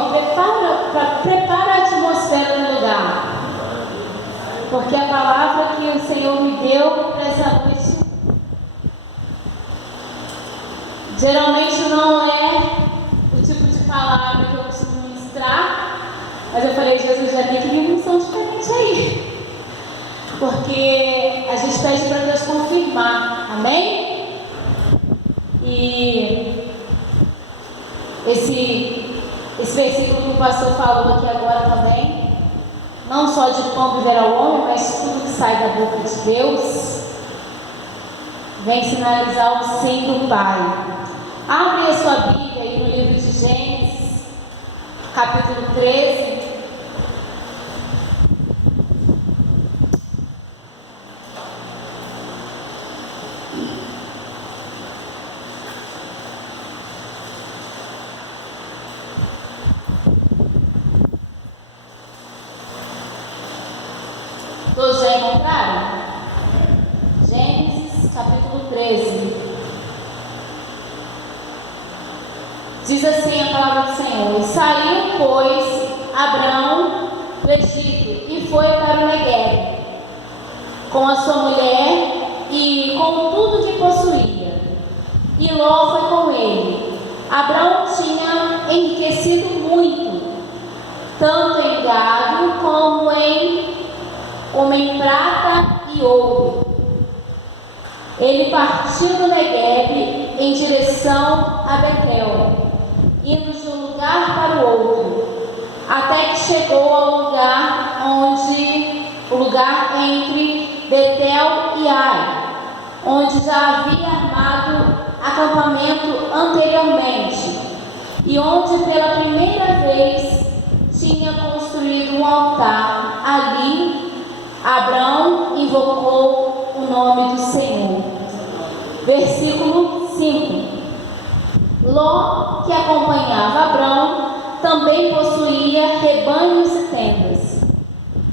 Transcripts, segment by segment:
Senhor, prepara a atmosfera do lugar. Porque a palavra que o Senhor me deu para essa noite geralmente não é o tipo de palavra que eu costumo ministrar, mas eu falei, Jesus, já tem que vir uma missão diferente aí. Porque a gente pede para Deus confirmar, amém? E esse versículo que o pastor falou aqui agora também, não só de pão viverá o homem, mas tudo que sai da boca de Deus, vem sinalizar o sim do Pai. Abre a sua Bíblia aí no livro de Gênesis, capítulo 13. Todos já encontraram? Gênesis capítulo 13. Diz assim a palavra do Senhor: saiu, pois, Abrão do Egito e foi para o Neguebe com a sua mulher e com tudo que possuía. E Ló foi com ele. Abrão tinha enriquecido muito, tanto em gado como em prata e ouro. Ele partiu do Neguebe em direção a Betel, indo de um lugar para o outro, até que chegou ao lugar entre Betel e Ai, onde já havia armado acampamento anteriormente, e onde pela primeira vez tinha construído um altar. Ali Abrão invocou o nome do Senhor. Versículo 5. Ló, que acompanhava Abrão, também possuía rebanhos e tendas,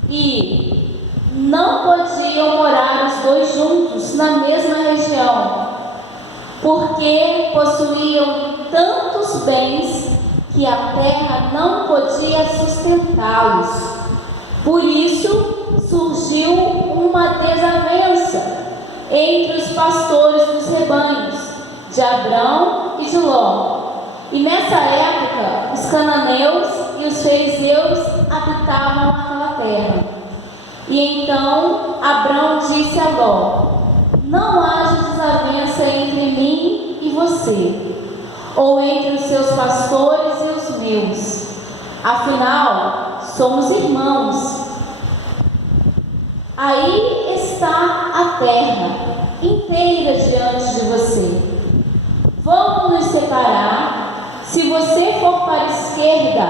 e não podiam morar os dois juntos na mesma região, porque possuíam tantos bens que a terra não podia sustentá-los. Por isso surgiu uma desavença entre os pastores dos rebanhos de Abrão e de Ló. E nessa época os cananeus e os fariseus habitavam aquela terra. E então Abrão disse a Ló: não haja desavença entre mim e você, ou entre os seus pastores e os meus. Afinal, somos irmãos. Aí está a terra inteira diante de você. Vamos nos separar. Se você for para a esquerda,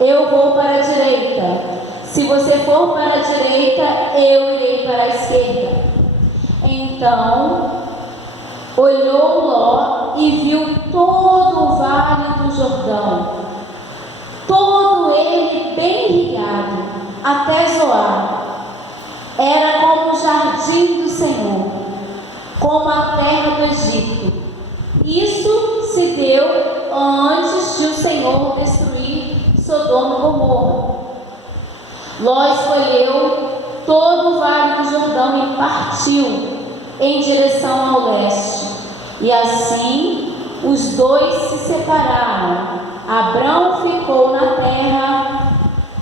eu vou para a direita. Se você for para a direita, eu irei para a esquerda. Então olhou Ló e viu todo o vale do Jordão, todo ele bem irrigado, até Zoar. Era como o jardim do Senhor, como a terra do Egito. Isso se deu antes de o Senhor destruir Sodoma e Gomorra. Ló escolheu todo o vale do Jordão e partiu em direção ao leste. E assim os dois se separaram. Abrão ficou na terra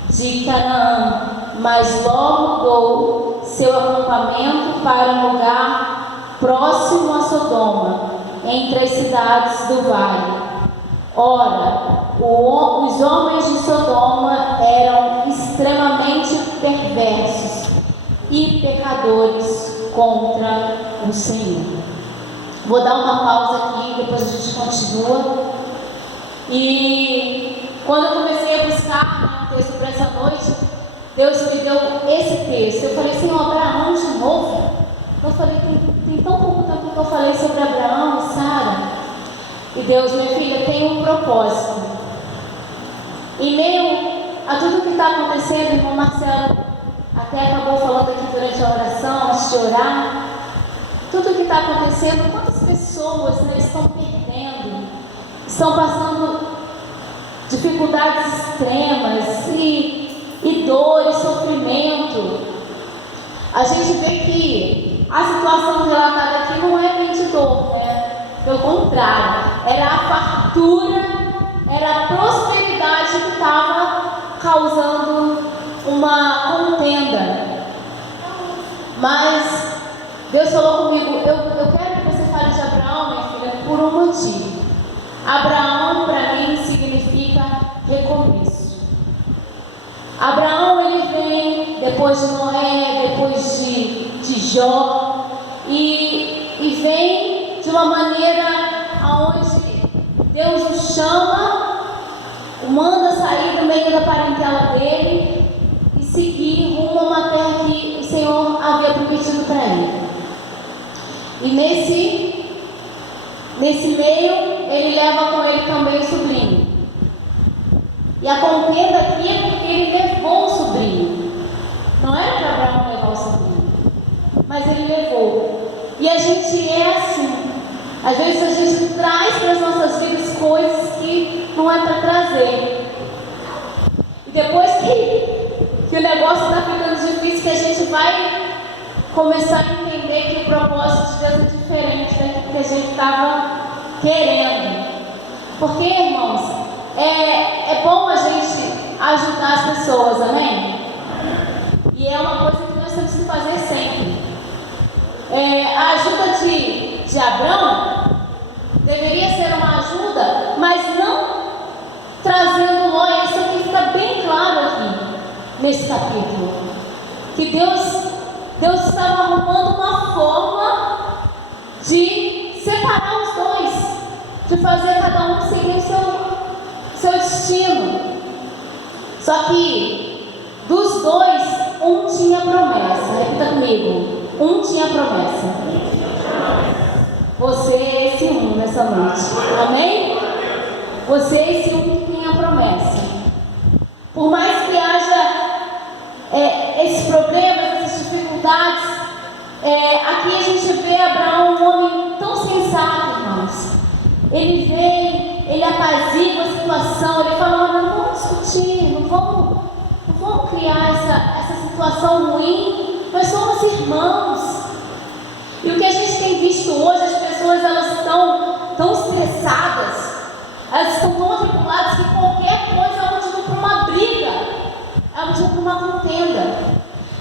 de Canaã, mas Ló mudou seu acampamento para um lugar próximo a Sodoma, entre as cidades do vale. Ora, os homens de Sodoma eram extremamente perversos e pecadores contra o Senhor. Vou dar uma pausa aqui, depois a gente continua. E quando eu comecei a buscar um texto para essa noite, Deus me deu esse texto. Eu falei, Senhor, Abraão de novo? Eu falei, tem tão pouco tempo que eu falei sobre Abraão e Sara. E Deus, minha filha, tem um propósito. Em meio a tudo que está acontecendo, o irmão Marcelo até acabou falando aqui durante a oração, antes de orar, tudo que está acontecendo, quantas pessoas, né, estão perdendo, estão passando dificuldades extremas e dor e sofrimento, a gente vê que a situação relatada aqui não é bem de dor, né? Pelo contrário, era a fartura, era a prosperidade que estava causando uma contenda. Mas Deus falou comigo, eu quero que você fale de Abraão, minha filha, por um motivo. Abraão, para mim, significa recomeço. Abraão, ele vem depois de Noé, depois de Jó, e vem de uma maneira onde Deus o chama, o manda sair do meio da parentela dele e seguir rumo a uma terra que o Senhor havia prometido para ele. E nesse meio, ele leva com ele também o sobrinho. E a contenda aqui é porque ele levou o sobrinho. Não era para Abraão levar o sobrinho, mas ele levou. E a gente é assim. Às vezes a gente traz para as nossas vidas coisas que não é para trazer. E depois que o negócio está ficando difícil, que a gente vai começar a entender que o propósito de Deus é diferente daquilo que a gente estava querendo. Porque, irmãos, é bom a gente ajudar as pessoas, amém? E é uma coisa que nós temos que fazer sempre. A ajuda de Abraão deveria ser uma ajuda, mas não trazendo Ló. Isso aqui fica bem claro aqui, nesse capítulo. Que Deus estava arrumando uma forma de separar os dois, de fazer cada um seguir o seu destino. Só que dos dois, um tinha promessa. Repita comigo: um tinha promessa. Você é esse um nessa noite, amém? Você é esse um que tem a promessa. Por mais que haja esses problemas, essas dificuldades, aqui a gente vê Abraão, um homem tão sensato, irmãos. Ele vem, ele apazigua a situação, ele fala: não vamos discutir, não vamos criar essa situação ruim, nós somos irmãos. E o que a gente tem visto hoje, as pessoas elas estão tão estressadas, elas estão tão atribuladas que qualquer coisa é motivo para uma briga, é motivo para uma contenda.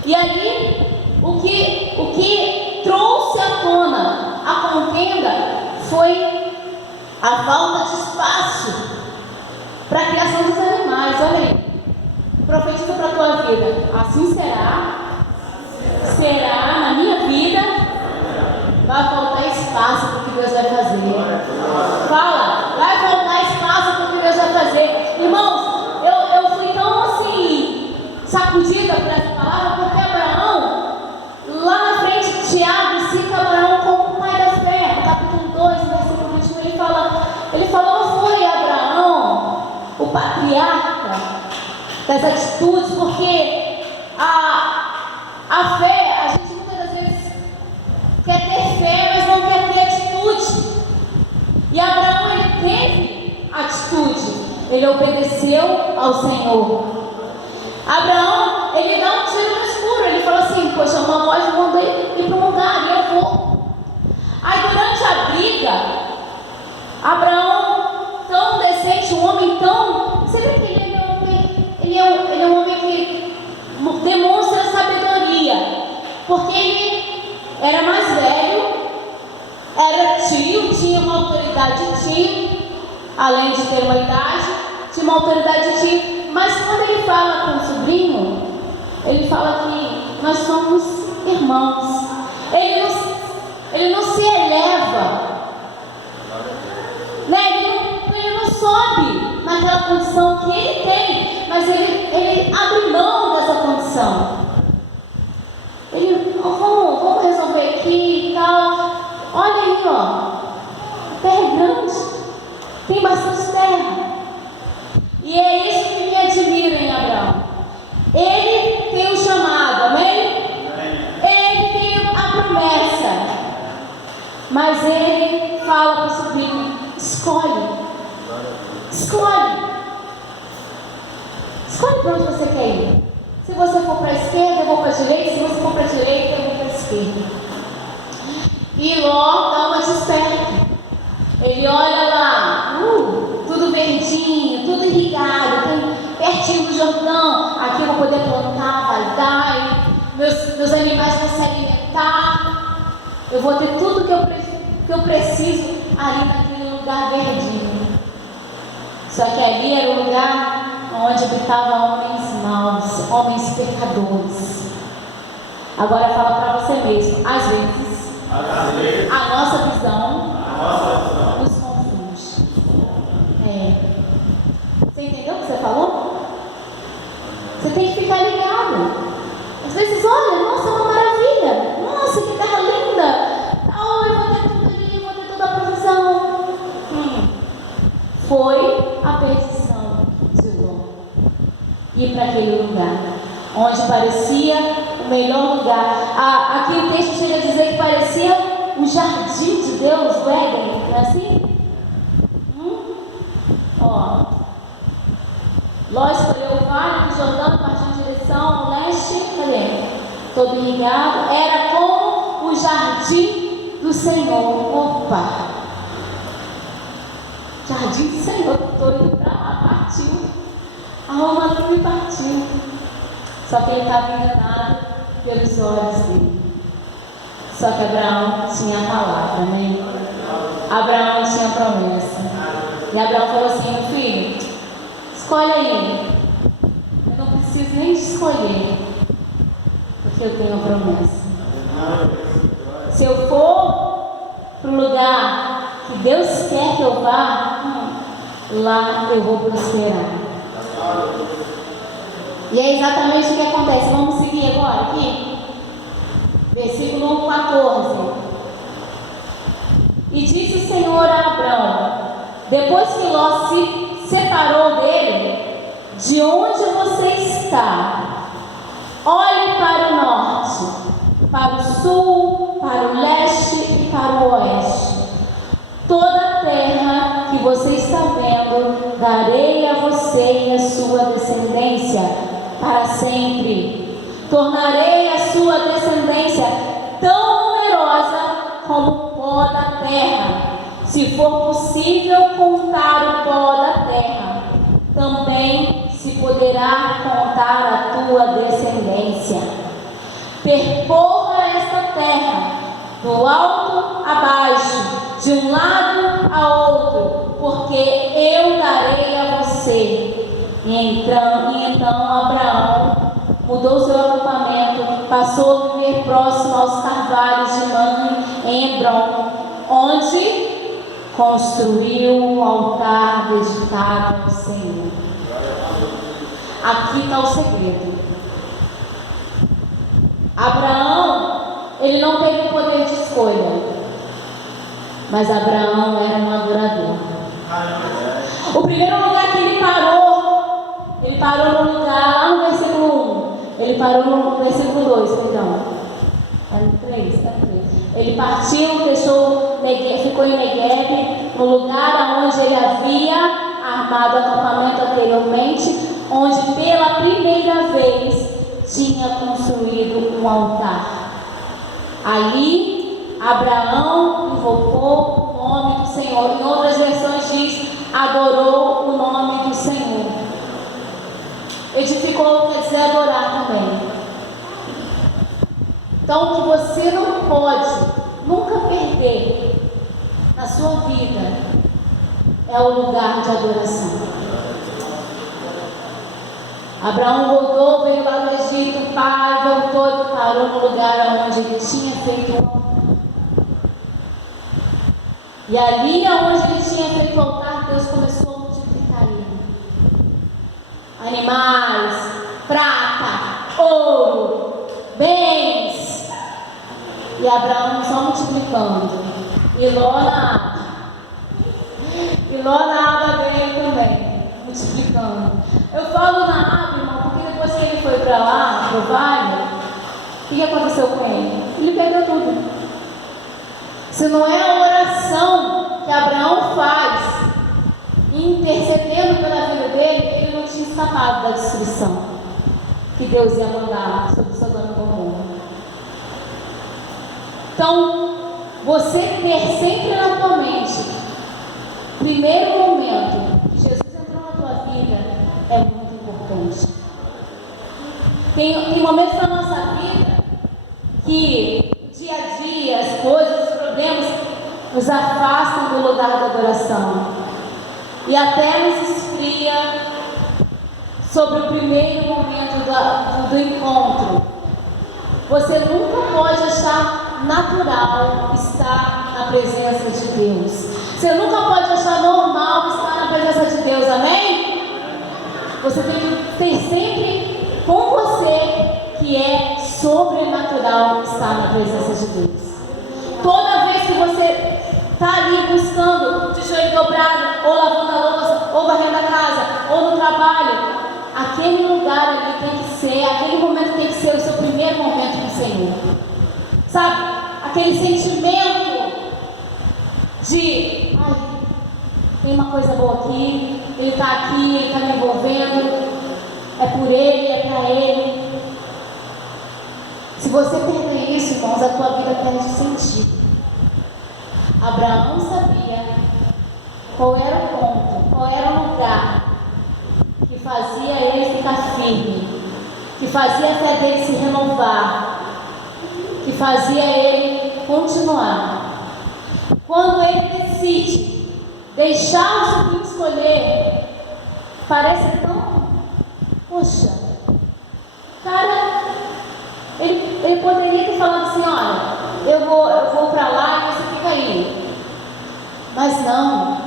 E ali, o que trouxe à tona a contenda foi a falta de espaço para a criação dos animais. Olha aí, profetiza para a tua vida: assim será na minha vida. Vai faltar espaço para o que Deus vai fazer. Fala, vai faltar espaço para o que Deus vai fazer. Irmãos, eu fui tão assim sacudida por essa palavra, porque Abraão, lá na frente de Tiago, cita Abraão como o pai da fé. No capítulo 2, no versículo 21, ele fala: não foi Abraão o patriarca das atitudes, porque a fé, a gente muitas das vezes quer ter fé, mas não quer ter atitude. E Abraão, ele teve atitude, ele obedeceu ao Senhor. Abraão, ele dá um tiro no escuro, ele fala assim: poxa, uma voz me mandou ir para um lugar e eu vou. Aí durante a briga, Abraão, tão decente, um homem tão... Você vê que ele é um homem que demonstra sabedoria, porque ele era mais velho, era tio, tinha uma autoridade de tio, além de ter uma idade, tinha uma autoridade de tio. Mas quando ele fala com o sobrinho, ele fala que nós somos irmãos. Ele não se eleva, né? Ele não sobe naquela condição que ele tem, mas ele abre mão dessa condição. Ele: vamos resolver aqui e tal. Olha aí, ó, a terra é grande, tem bastante terra. E é isso que me admira em Abraão. Ele tem o chamado, amém? Ele tem a promessa, mas ele fala para o sobrinho: escolhe. Escolhe para onde você quer ir. Se você for para a esquerda, eu vou para a direita. Se você for para a direita, eu vou para a esquerda. E Ló dá uma desperta. Ele olha lá, tudo verdinho, tudo irrigado, pertinho do Jordão. Aqui eu vou poder plantar, vai dar, meus animais vão se alimentar. Eu vou ter tudo que eu preciso ali naquele lugar verdinho. Só que ali era o lugar onde habitavam homens maus, homens pecadores. Agora fala para você mesmo, às vezes a nossa visão nos confunde. Você entendeu o que você falou? Você tem que ficar ligado. Às vezes, olha, nossa, é uma maravilha. Nossa, que terra linda. Eu vou ter tudo ali, vou ter toda a provisão. Foi a perdição de Ló. Ir para aquele lugar onde parecia o melhor lugar. Aqui o texto chega a dizer que parecia o jardim de Deus, o Éden, não é assim? Ló escolheu o vale do Jordão, partiu em direção ao leste, cadê? Todo irrigado, era como o jardim do Senhor. Opa! Jardim do Senhor, estou indo para lá, partiu. A Roma tudo e partiu. Só que ele estava enganado pelos olhos dele. Só que Abraão tinha a palavra, né? Abraão tinha a promessa. E Abraão falou assim: meu filho, escolhe aí. Eu não preciso nem de escolher, porque eu tenho a promessa. Se eu for para o lugar que Deus quer que eu vá, lá eu vou prosperar. E é exatamente o que acontece. Vamos seguir agora aqui. Versículo 14. E disse o Senhor a Abrão, depois que Ló se separou dele: de onde você está, olhe para o norte, para o sul, para o leste e para o oeste. Toda a terra que você está vendo, darei a você e a sua descendência para sempre. Tornarei a sua descendência tão numerosa como o pó da terra. Se for possível contar o pó da terra, também se poderá contar a tua descendência. Percorra esta terra, do alto a baixo, de um lado a outro, porque eu darei a você. E então Abraão mudou seu acampamento, passou a viver próximo aos carvalhos de Mamre, em Hebrom, onde construiu um altar dedicado ao Senhor. Aqui está o segredo. Abraão, ele não teve o poder de escolha, mas Abraão era um adorador. O primeiro lugar que ele parou no lugar, lá no versículo 1, ele parou no versículo 2, perdão. Está no 3, está no 3. Ele partiu, ficou em Negueb, no lugar onde ele havia armado acampamento anteriormente, onde pela primeira vez tinha construído um altar. Ali, Abraão invocou o nome do Senhor. Em outras versões diz, adorou o nome do Senhor. Edificou quer dizer adorar também. Então, o que você não pode nunca perder na sua vida é o lugar de adoração. Abraão voltou, veio lá do Egito, o pai voltou e parou no lugar onde ele tinha feito o altar. E ali onde ele tinha feito o altar, Deus começou a multiplicar ele. Animais, prata, ouro, bens. E Abraão só multiplicando. E Ló na água. E Ló na água dele também, multiplicando. Eu falo na água, irmão, porque depois que ele foi para lá, para o vale, o que aconteceu com ele? Ele perdeu tudo. Se não é a oração que Abraão faz, intercedendo pela vida dele, ele não tinha escapado da destruição que Deus ia mandar sobre Sodoma e Gomorra. Então, você ter sempre na tua mente, primeiro momento que Jesus entrou na tua vida, é muito importante. Tem momentos na nossa vida que o dia a dia, as coisas, os problemas nos afastam do lugar da adoração e até nos esfria sobre o primeiro momento do encontro. Você nunca pode achar natural estar na presença de Deus. Você nunca pode achar normal estar na presença de Deus, amém? Você tem que ter sempre com você que é sobrenatural estar na presença de Deus. Toda vez que você está ali buscando, de joelho dobrado, ou lavando a louça, ou varrendo a casa, ou no trabalho, aquele lugar ali tem que ser, aquele momento tem que ser o seu primeiro momento com o Senhor. Sabe? Aquele sentimento de, ai, tem uma coisa boa aqui, Ele está aqui, Ele está me envolvendo, é por Ele, é para Ele. Se você perder isso, irmãos, a tua vida perde sentido. Abraão sabia qual era o ponto, qual era o lugar que fazia ele ficar firme, que fazia a fé dele se renovar, que fazia ele continuar. Quando ele decide deixar o sobrinho escolher, parece tão, poxa, cara, ele poderia ter falado assim, olha, eu vou para lá e você fica aí. Mas não,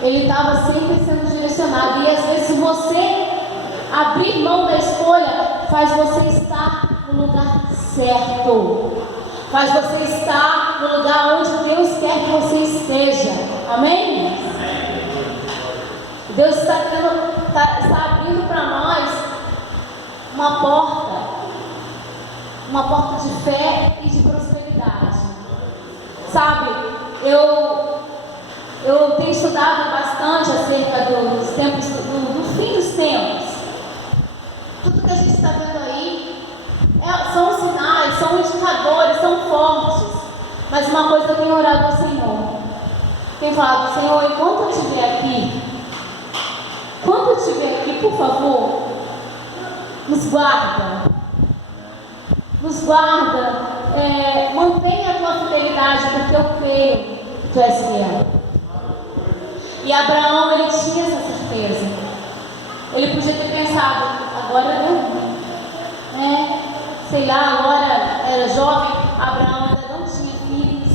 ele estava sempre sendo direcionado. E às vezes você abrir mão da escolha faz você estar no lugar certo, faz você estar no lugar onde Deus quer que você esteja. Amém? Deus está abrindo para nós uma porta de fé e de prosperidade. Sabe, eu tenho estudado bastante acerca dos tempos, do fim dos tempos. Tudo que a gente está vendo aí são sinais, são indicadores, são fortes. Mas uma coisa eu tenho orado ao Senhor. Tenho falado, Senhor, enquanto eu estiver aqui, por favor, nos guarda, mantenha a tua fidelidade, porque eu creio que tu és fiel. E Abraão, ele tinha essa certeza. Ele podia ter pensado, agora sei lá, agora era jovem, Abraão ainda não tinha filhos.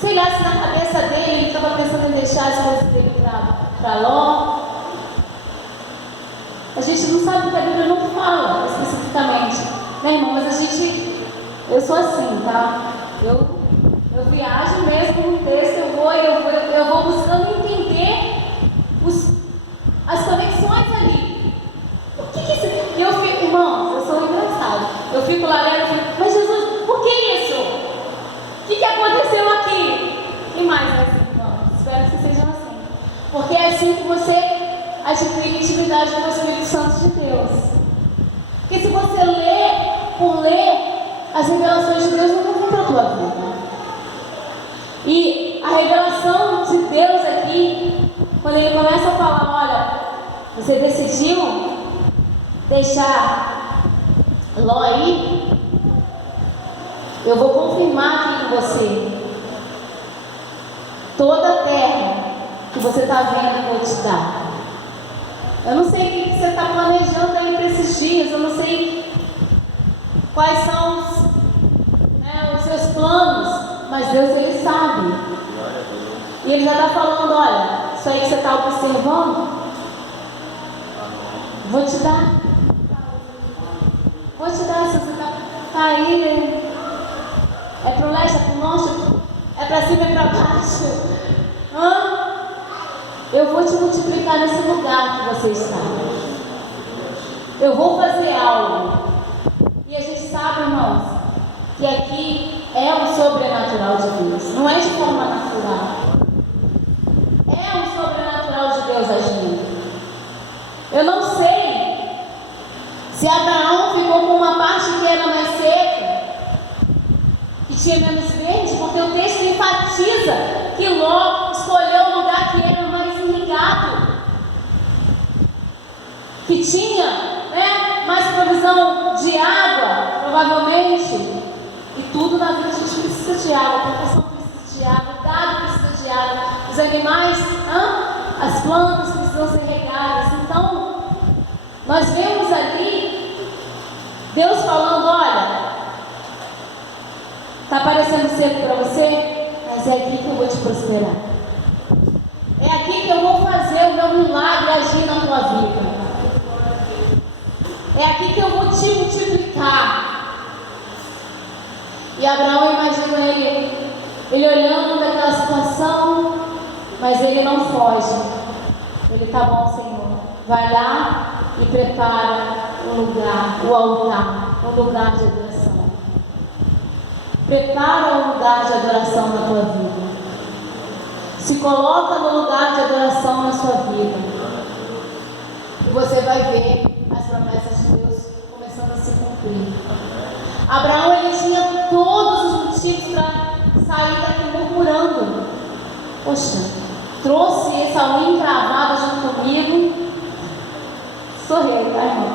Sei lá se na cabeça dele ele estava pensando em deixar as coisas dele para Ló. A gente não sabe porque a Bíblia não fala especificamente, né, irmão? Mas eu sou assim, tá? Eu viajo mesmo no texto, eu vou buscando entender as conexões ali. O que é isso? E eu fico, irmãos, eu sou engraçado. Eu fico lá lendo, mas Jesus, por que isso? O que aconteceu aqui? E mais é assim, irmãos? Espero que vocês sejam assim. Porque é assim que você adquire intimidade com o Espírito Santo de Deus. Porque se você lê por ler, as revelações de Deus não vão para a tua vida. E a revelação de Deus aqui, quando ele começa a falar, olha, você decidiu deixar Ló ir, eu vou confirmar aqui com você. Toda a terra que você está vendo, eu vou te dar. Eu não sei o que você está planejando aí para esses dias, eu não sei quais são os seus planos, mas Deus, Ele sabe. E Ele já está falando, olha, isso aí que você está observando, vou te dar. Vou te dar, se você está aí, é para o leste, é para o norte, é para cima, é para baixo. Eu vou te multiplicar nesse lugar que você está. Eu vou fazer algo. E a gente sabe, irmãos, que aqui é o sobrenatural de Deus. Não é de forma natural. É o sobrenatural de Deus agindo. Eu não sei se Abraão ficou com uma parte que era mais seca, que tinha menos verde, porque o texto enfatiza que Ló escolheu o lugar que era mais irrigado, que tinha, né, mais provisão de água, provavelmente. E tudo na vida a gente precisa de água, a plantação precisa de água, o gado precisa de água, os animais, as plantas precisam ser regadas. Então, nós vemos ali Deus falando: olha, está parecendo seco para você, mas é aqui que eu vou te prosperar. É aqui que eu vou fazer o meu milagre agir na tua vida. É aqui que eu vou te multiplicar. E Abraão, imagina ele olhando daquela situação, mas ele não foge. Ele: tá bom, Senhor, vai lá e prepara um lugar, o altar, um lugar de adoração. Prepara um lugar de adoração na tua vida. Se coloca no lugar de adoração na sua vida. E você vai ver as promessas de Deus começando a se cumprir. Abraão, ele tinha todos os motivos para sair daqui murmurando. Poxa, trouxe essa unha encravada junto comigo. Sorriu, tá, irmão?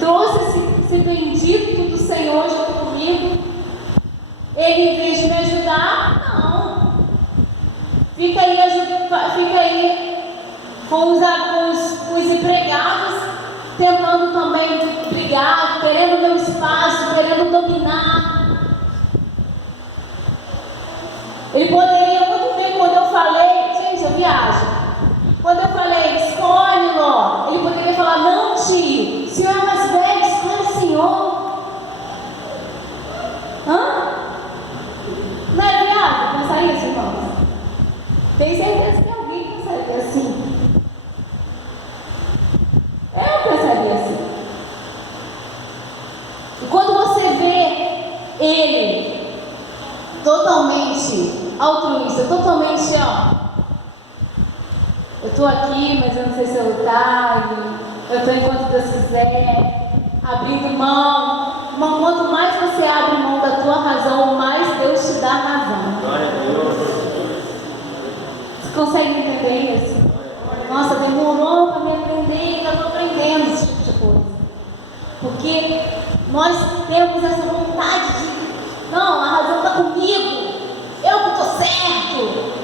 Trouxe esse bendito do Senhor junto comigo. Ele, em vez de me ajudar, não. Fica aí com os empregados, tentando também brigar, querendo meu espaço, querendo dominar. Ele poderia muito bem, quando eu falei, gente, eu viajo. Quando eu falei: escolhe, Ló, ele poderia falar: não, tio, o senhor é mais velho, escolhe o senhor. Não é viável pensar isso, irmãos? Tenho certeza que alguém pensaria assim. Eu pensaria assim. E quando você vê ele totalmente altruísta, totalmente, eu estou aqui, mas eu não sei se eu eu estou enquanto Deus quiser, abrindo mão. Irmão, quanto mais você abre mão da tua razão, mais Deus te dá razão. Você consegue entender isso? Nossa, demorou para me aprender, eu estou aprendendo esse tipo de coisa. Porque nós temos essa vontade de: não, a razão está comigo, eu que estou certo.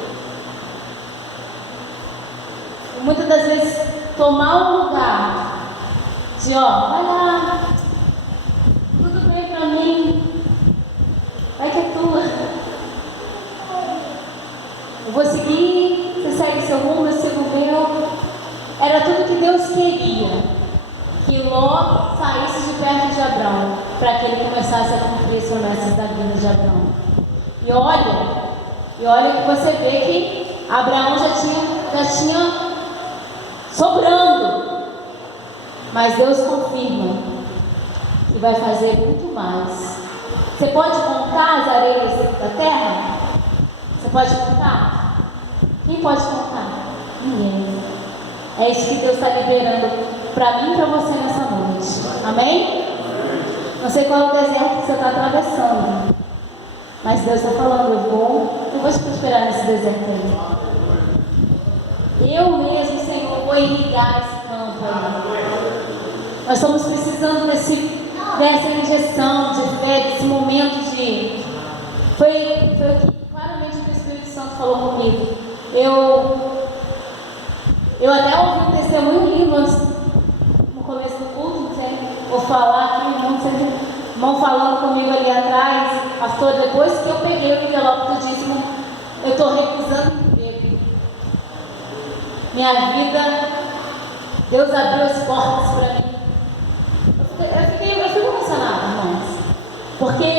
E muitas das vezes tomar um lugar de: vai lá, tudo bem para mim, vai que é tua. Eu vou seguir, você segue seu rumo, eu sigo o meu. Era tudo que Deus queria, que Ló saísse de perto de Abraão, para que ele começasse a cumprir as promessas da vida de Abraão. E olha que você vê que Abraão já tinha sobrando, mas Deus confirma que vai fazer muito mais. Você pode contar as areias da terra? Você pode contar? Quem pode contar? Ninguém. É isso que Deus está liberando para mim e para você nessa noite. Amém? Não sei qual é o deserto que você está atravessando, mas Deus está falando: eu vou te prosperar nesse deserto aí. Eu mesmo, Senhor, vou irrigar esse campo aí. Nós estamos precisando dessa injeção de fé, desse momento de... Foi o que claramente o Espírito Santo falou comigo. Eu até ouvi um testemunho lindo no começo do culto, não sei, vou falar aqui, irmão falando comigo ali atrás: pastor, depois que eu peguei o envelope do dízimo, eu estou recusando emprego. Minha vida, Deus abriu as portas para mim. Eu fico emocionada, irmãos, porque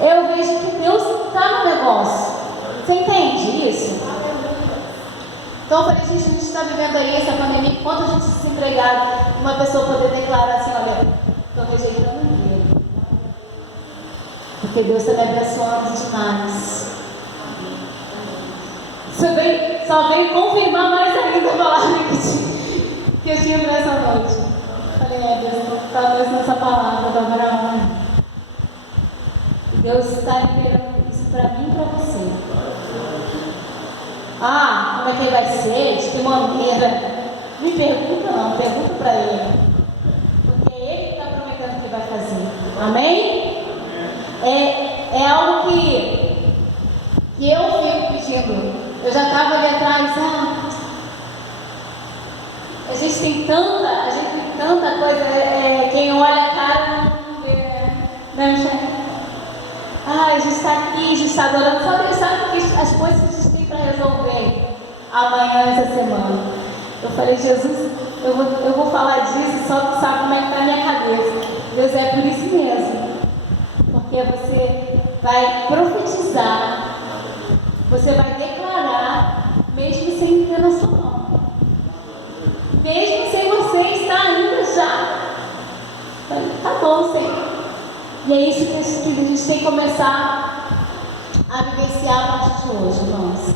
eu vejo que Deus está no negócio. Você entende isso? Então eu falei: gente, a gente está vivendo aí essa pandemia, enquanto a gente se empregar, uma pessoa poder declarar assim: olha, estou rejeitando o emprego, porque Deus está me abençoando demais. Só veio confirmar mais ainda a palavra que eu tinha para essa noite. Falei, Deus, talvez nessa palavra do Abraão. E Deus está liberando isso para mim e para você. Como é que vai ser? De que maneira? Me pergunta não, pergunta para Ele. Porque é Ele que está prometendo que vai fazer. Amém? É algo que eu fico pedindo. Eu já estava ali atrás, a gente tem tanta coisa, quem olha a cara não vê, não enxerga. A gente está aqui, a gente está adorando, sabe as coisas que a gente tem para resolver amanhã, essa semana. Eu falei, Jesus, eu vou falar disso, só tu sabe como é que está a minha cabeça. Deus, é por isso mesmo. Porque você vai profetizar, você vai declarar, mesmo sem ter na sua mão. Mesmo sem você estar ainda já. Tá bom, Senhor. E é isso que a gente tem que começar a vivenciar a partir de hoje, irmãos.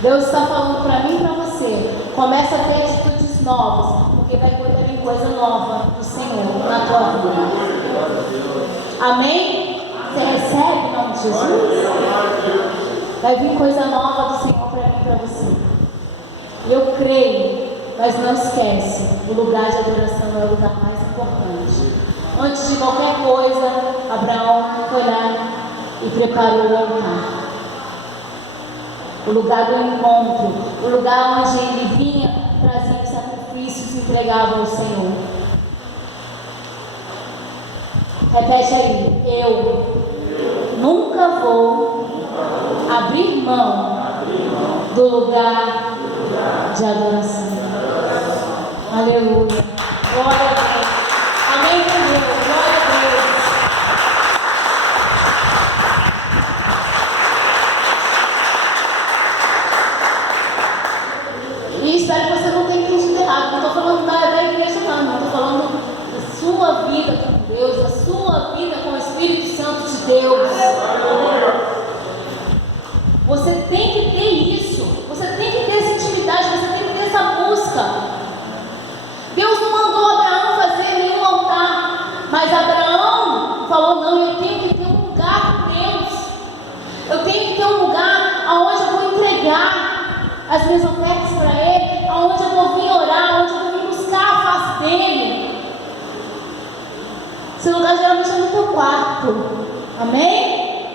Deus está falando para mim e para você. Começa a ter atitudes novas, porque vai vir coisa nova do Senhor na tua vida. Amém? Você recebe em nome de Jesus? Vai vir coisa nova do Senhor para mim e para você. Eu creio, mas não esquece, o lugar de adoração é o lugar mais importante. Antes de qualquer coisa, Abraão foi lá e preparou o altar. O lugar do encontro, o lugar onde ele vinha, trazia os sacrifícios e entregava ao Senhor. Repete aí, eu nunca vou abrir mão do lugar de adoração. Aleluia. Glória a Deus. Amém, Deus. Glória a Deus. E espero que você não tenha entendido errado. Não estou falando da igreja, não. Estou falando da sua vida com Deus, da sua vida com o Espírito Santo de Deus. Você tem que ter isso. Você tem que ter essa intimidade. Você tem que ter essa busca. Deus não mandou Abraão fazer nenhum altar, mas Abraão falou, não, eu tenho que ter um lugar com Deus. Eu tenho que ter um lugar onde eu vou entregar as minhas ofertas para Ele, onde eu vou vir orar, onde eu vou vir buscar a face dEle. Esse lugar geralmente é no teu quarto. Amém?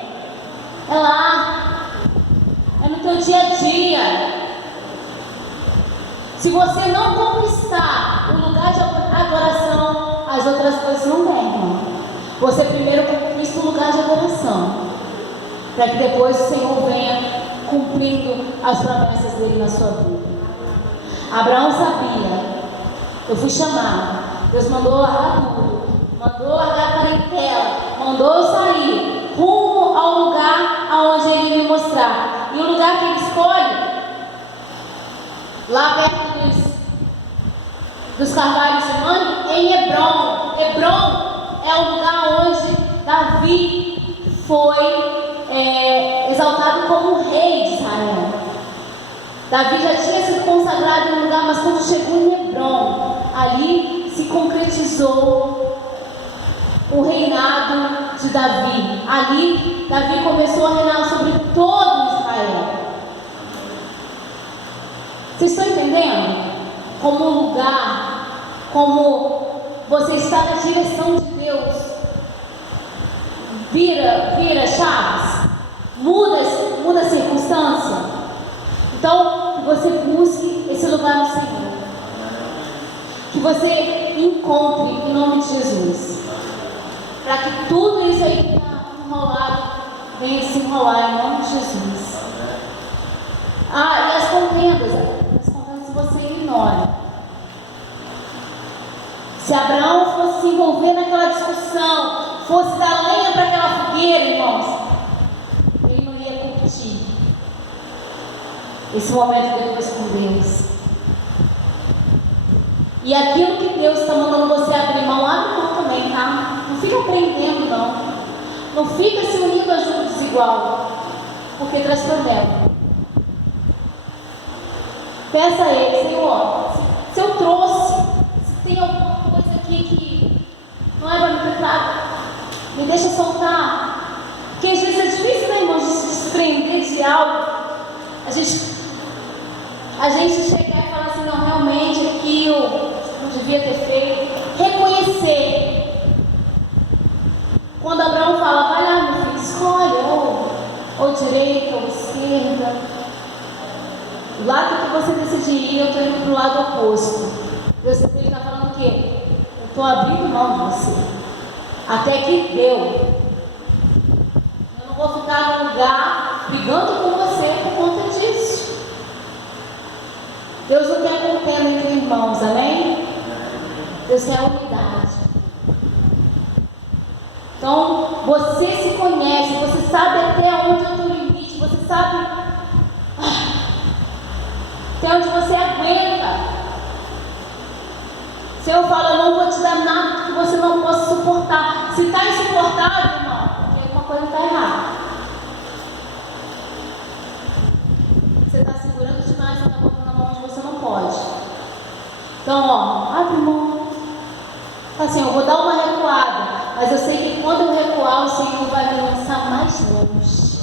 É lá. É no teu dia a dia. Se você não conquistar o lugar de adoração, as outras coisas não vêm, irmão. Você primeiro conquista o lugar de adoração, para que depois o Senhor venha cumprindo as promessas dele na sua vida. Abraão sabia, eu fui chamado, Deus mandou largar tudo, mandou largar a parentela, mandou eu sair rumo ao lugar aonde ele me mostrar. E o lugar que ele escolhe, lá perto dos carvalhos de Mane, em Hebrom. Hebrom é o lugar onde Davi foi exaltado como rei de Israel. Davi já tinha sido consagrado em um lugar, mas quando chegou em Hebrom, ali se concretizou o reinado de Davi. Ali, Davi começou a reinar sobre todo Israel. Vocês estão entendendo? Como lugar, como você está na direção de Deus, vira chaves, muda a circunstância. Então, que você busque esse lugar no Senhor, que você encontre em nome de Jesus, para que tudo isso aí que está enrolado venha se enrolar em nome de Jesus. E as contendas você ignora. Se Abraão fosse se envolver naquela discussão, fosse dar lenha para aquela fogueira, irmãos, ele não ia curtir esse momento depois com Deus. E aquilo que Deus está mandando você abrir mão, abre mão também, tá? Não fica aprendendo, não. Não fica se unindo a jugo desigual, porque traz problema. Peça a Ele, Senhor, se eu trouxe deixa soltar. Porque às vezes é difícil, né, irmãos, de se desprender de algo. A gente chegar e falar assim, não, realmente aquilo não devia ter feito. Reconhecer. Quando Abraão fala, vai lá, meu filho, escolhe, ou direita, ou esquerda. O lado que você decidir ir, eu estou indo para o lado oposto. Deus está falando o quê? Eu estou abrindo mão de você. Até que deu. Eu não vou ficar no lugar brigando com você por conta disso. Deus não quer contenda entre irmãos, amém? Deus quer unidade. Então, você se conhece, você sabe até onde é o teu limite, você sabe até onde você aguenta. Se eu falo, eu não vou te dar nada que você não possa suportar. Se está insuportável, irmão, porque alguma coisa está errada. Você está segurando demais, você está botando a mão onde você não pode. Então, abre mão. Assim, eu vou dar uma recuada, mas eu sei que quando eu recuar, o Senhor vai me lançar mais longe.